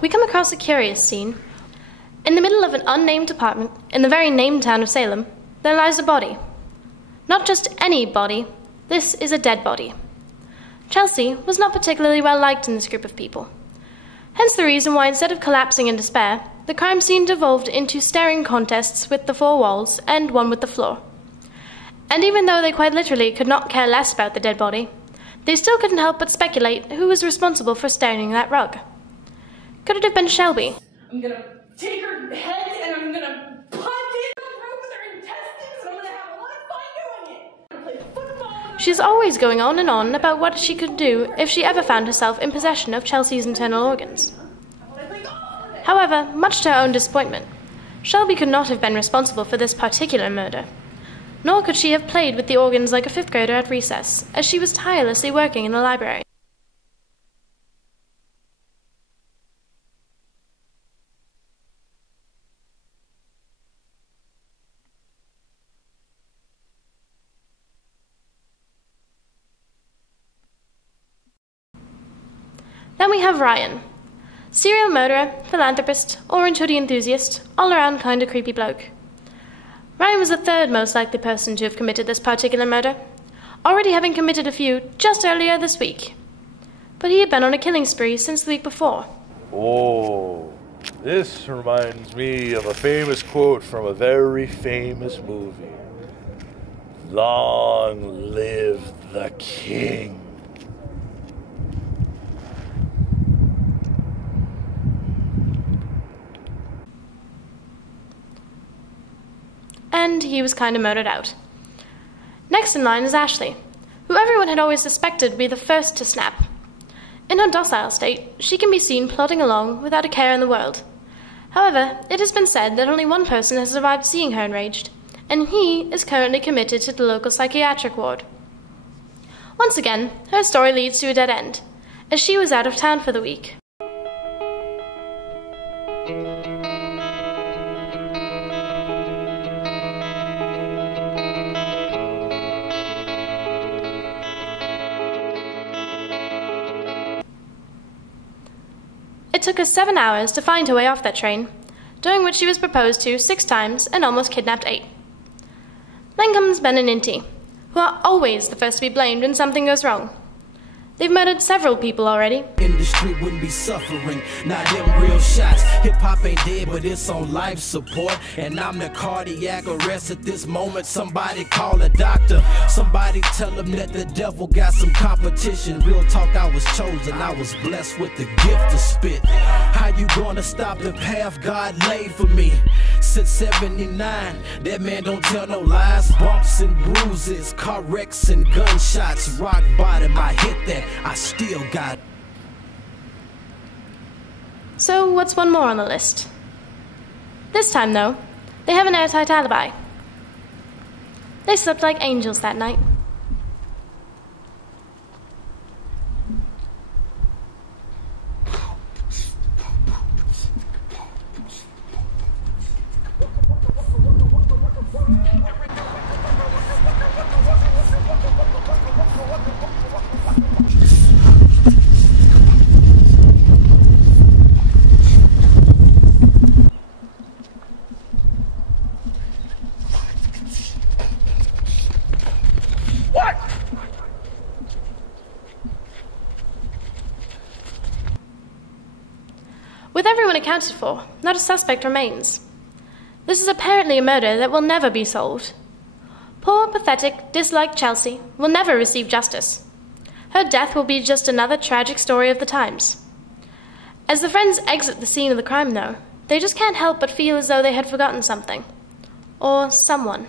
we come across a curious scene. In the middle of an unnamed apartment, in the very named town of Salem, there lies a body. Not just any body, this is a dead body. Chelsea was not particularly well liked in this group of people. Hence the reason why instead of collapsing in despair, the crime scene devolved into staring contests with the four walls and one with the floor. And even though they quite literally could not care less about the dead body, they still couldn't help but speculate who was responsible for staining that rug. Could it have been Shelby? I'm gonna take her head and I'm gonna punch it with her intestines and I'm gonna have a lot of fun doing it. I'm gonna play football. She's always going on and on about what she could do if she ever found herself in possession of Chelsea's internal organs. However, much to her own disappointment, Shelby could not have been responsible for this particular murder. Nor could she have played with the organs like a fifth grader at recess, as she was tirelessly working in the library. Then we have Ryan. Serial murderer, philanthropist, orange hoodie enthusiast, all-around kinda creepy bloke. Ryan was the third most likely person to have committed this particular murder, already having committed a few just earlier this week. But he had been on a killing spree since the week before. Oh, this reminds me of a famous quote from a very famous movie. Long live the king. And he was kind of murdered out. Next in line is Ashley, who everyone had always suspected would be the first to snap. In her docile state, she can be seen plodding along without a care in the world. However, it has been said that only one person has survived seeing her enraged, and he is currently committed to the local psychiatric ward. Once again, her story leads to a dead end, as she was out of town for the week. It took her 7 hours to find her way off that train, during which she was proposed to 6 times and almost kidnapped 8. Then comes Ben and Inti, who are always the first to be blamed when something goes wrong. They've murdered several people already. Industry wouldn't be suffering, not them real shots. Hip-hop ain't dead, but it's on life support. And I'm the cardiac arrest at this moment. Somebody call a doctor. Somebody tell them that the devil got some competition. Real talk, I was chosen. I was blessed with the gift to spit. How you gonna stop the path God laid for me? Since 79, that man don't tell no lies. Bumps and bruises, car wrecks and gunshots. Rock bottom, I hit that. I still got. So what's one more on the list? This time, though, they have an airtight alibi. They slept like angels that night. With everyone accounted for, not a suspect remains. This is apparently a murder that will never be solved. Poor, pathetic, disliked Chelsea will never receive justice. Her death will be just another tragic story of the times. As the friends exit the scene of the crime, though, they just can't help but feel as though they had forgotten something. Or someone.